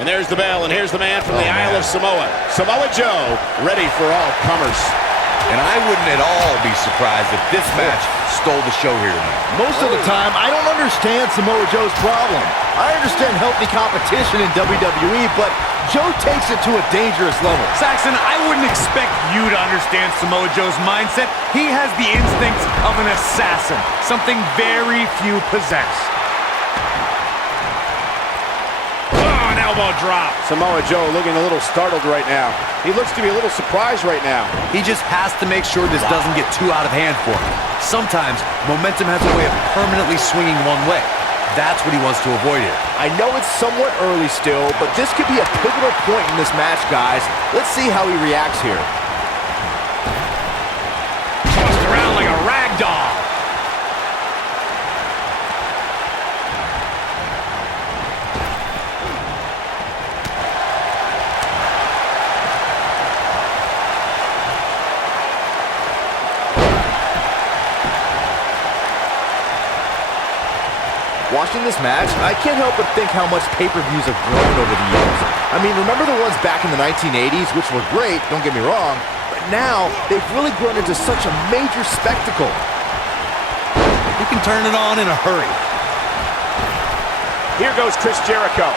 And there's the bell, and here's the man from the Isle of Samoa. Samoa Joe, ready for all comers. And I wouldn't at all be surprised if this match stole the show here tonight. Most of the time, I don't understand Samoa Joe's problem. I understand healthy competition in WWE, but Joe takes it to a dangerous level. Saxon, I wouldn't expect you to understand Samoa Joe's mindset. He has the instincts of an assassin, something very few possess. Elbow drop. Samoa Joe looking a little startled right now. He looks to be a little surprised right now. He just has to make sure this doesn't get too out of hand for him. Sometimes momentum has a way of permanently swinging one way. That's what he wants to avoid here. I know it's somewhat early still, but this could be a pivotal point in this match, guys. Let's see how he reacts here. Tossed around like a rag doll. Watching this match, I can't help but think how much pay-per-views have grown over the years. I mean, remember the ones back in the 1980s, which were great, don't get me wrong, but now they've really grown into such a major spectacle. He can turn it on in a hurry. Here goes Chris Jericho.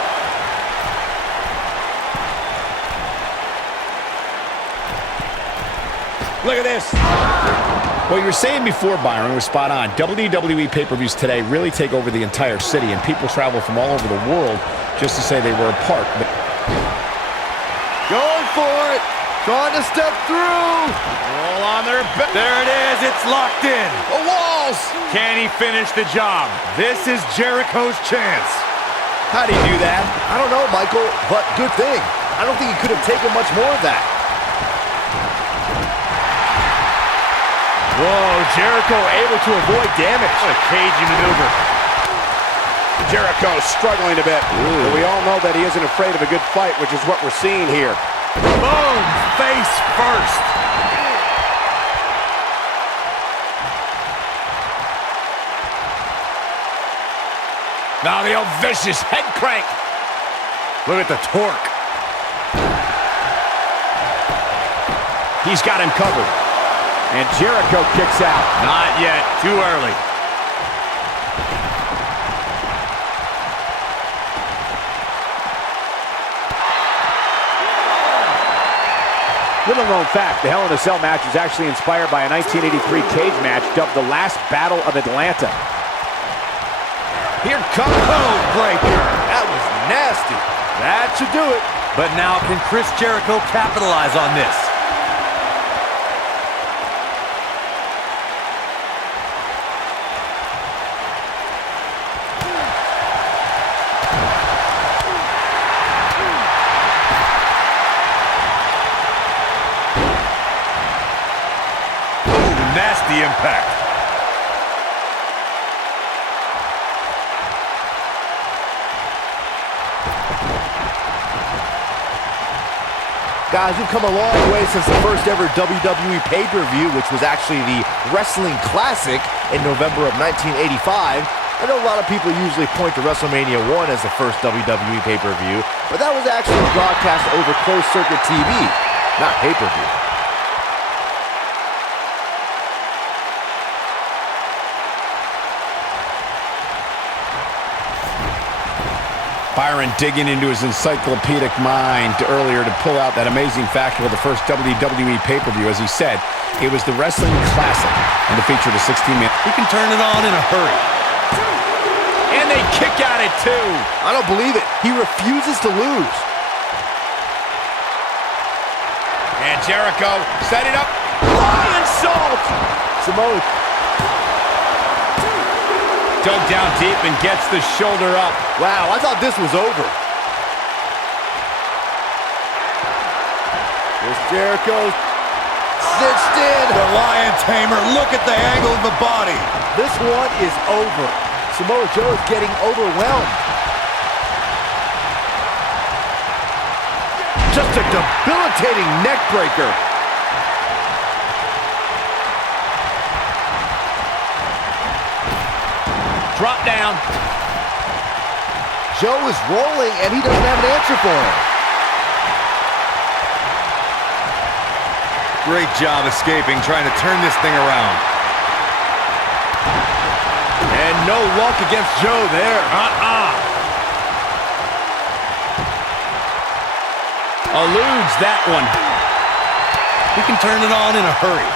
Look at this. What you were saying before, Byron, was spot on. WWE pay-per-views today really take over the entire city, and people travel from all over the world just to say they were a part. Going for it. Trying to step through. All on their back. There it is. It's locked in. The walls. Can he finish the job? This is Jericho's chance. How'd he do that? I don't know, Michael, but good thing. I don't think he could have taken much more of that. Whoa, Jericho able to avoid damage. What a cagey maneuver. Jericho struggling a bit. But we all know that he isn't afraid of a good fight, which is what we're seeing here. Boom, face first. Now the old vicious head crank. Look at the torque. He's got him covered. And Jericho kicks out. Not yet. Too early. Little known fact, the Hell in a Cell match is actually inspired by a 1983 cage match dubbed the Last Battle of Atlanta. Here comes code breaker. That was nasty. That should do it. But now can Chris Jericho capitalize on this? Nasty impact. Guys, we've come a long way since the first ever WWE pay-per-view, which was actually the Wrestling Classic in November of 1985. I know a lot of people usually point to WrestleMania 1 as the first WWE pay-per-view, but that was actually broadcast over closed-circuit TV, not pay-per-view. Byron digging into his encyclopedic mind earlier to pull out that amazing fact of the first WWE pay-per-view. As he said, it was the Wrestling Classic, and it featured a 16-minute. He can turn it on in a hurry. And they kick out it too. I don't believe it. He refuses to lose. And Jericho setting up. Lion Salt. Samoa dug down deep and gets the shoulder up. Wow, I thought this was over. Here's Jericho. Cinched in. The Lion Tamer, look at the angle of the body. This one is over. Samoa Joe is getting overwhelmed. Just a debilitating neck breaker. Drop down. Joe is rolling, and he doesn't have an answer for him. Great job escaping, trying to turn this thing around. And no luck against Joe there. Eludes that one. He can turn it on in a hurry.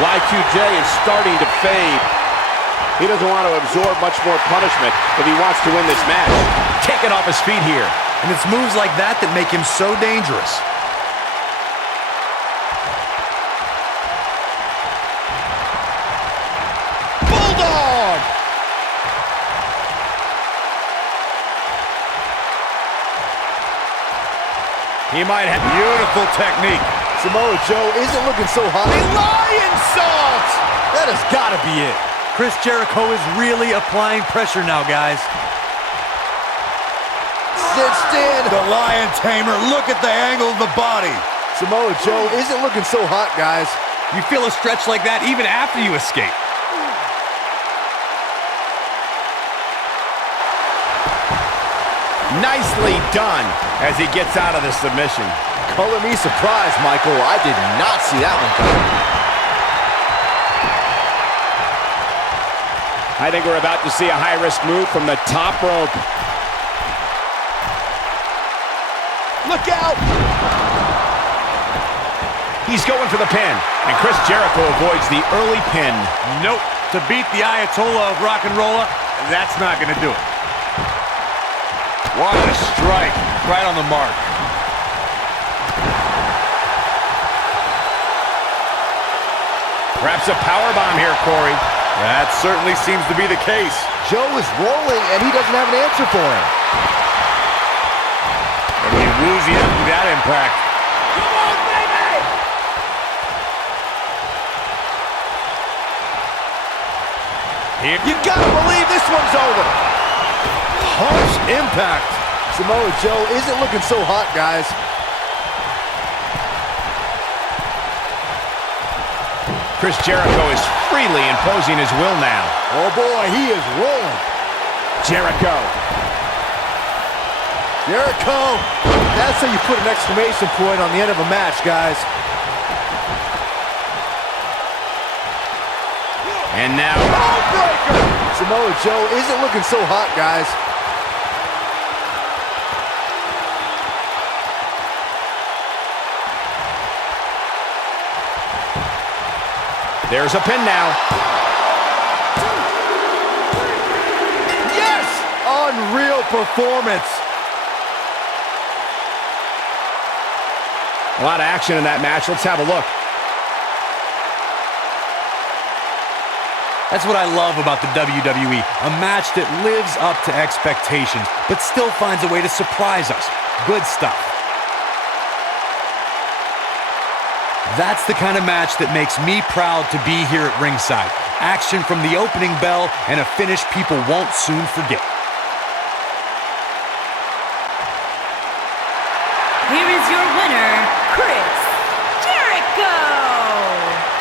Y2J is starting to fade. He doesn't want to absorb much more punishment if he wants to win this match. Taken off his feet here. And it's moves like that that make him so dangerous. Bulldog! He might have Beautiful technique. Samoa Joe isn't looking so hot. A lion salt! That has got to be it. Chris Jericho is really applying pressure now, guys. Cinched in. The Lion Tamer, look at the angle of the body. Samoa Joe isn't looking so hot, guys. You feel a stretch like that even after you escape. nicely done as he gets out of the submission. Color me surprised, Michael. I did not see that one coming. I think we're about to see a high-risk move from the top rope. Look out! He's going for the pin, and Chris Jericho avoids the early pin. Nope. To beat the Ayatollah of Rock and Rolla, that's not going to do it. What a strike. Right on the mark. Perhaps a powerbomb here, Corey. That certainly seems to be the case. Joe is rolling, and he doesn't have an answer for him. And he woozy after that impact. Come on, baby! You gotta believe this one's over. Harsh impact. Samoa Joe isn't looking so hot, guys. Chris Jericho is freely imposing his will now. Oh boy, he is rolling. Jericho. Jericho. That's how you put an exclamation point on the end of a match, guys. And now... Ballbreaker! Samoa Joe isn't looking so hot, guys. There's a pin now. Yes! Unreal performance. A lot of action in that match. Let's have a look. That's what I love about the WWE. A match that lives up to expectations, but still finds a way to surprise us. Good stuff. That's the kind of match that makes me proud to be here at ringside. Action from the opening bell and a finish people won't soon forget. Here is your winner, Chris Jericho!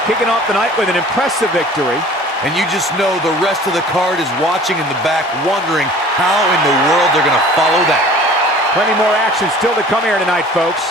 Kicking off the night with an impressive victory. And you just know the rest of the card is watching in the back, wondering how in the world they're going to follow that. Plenty more action still to come here tonight, folks.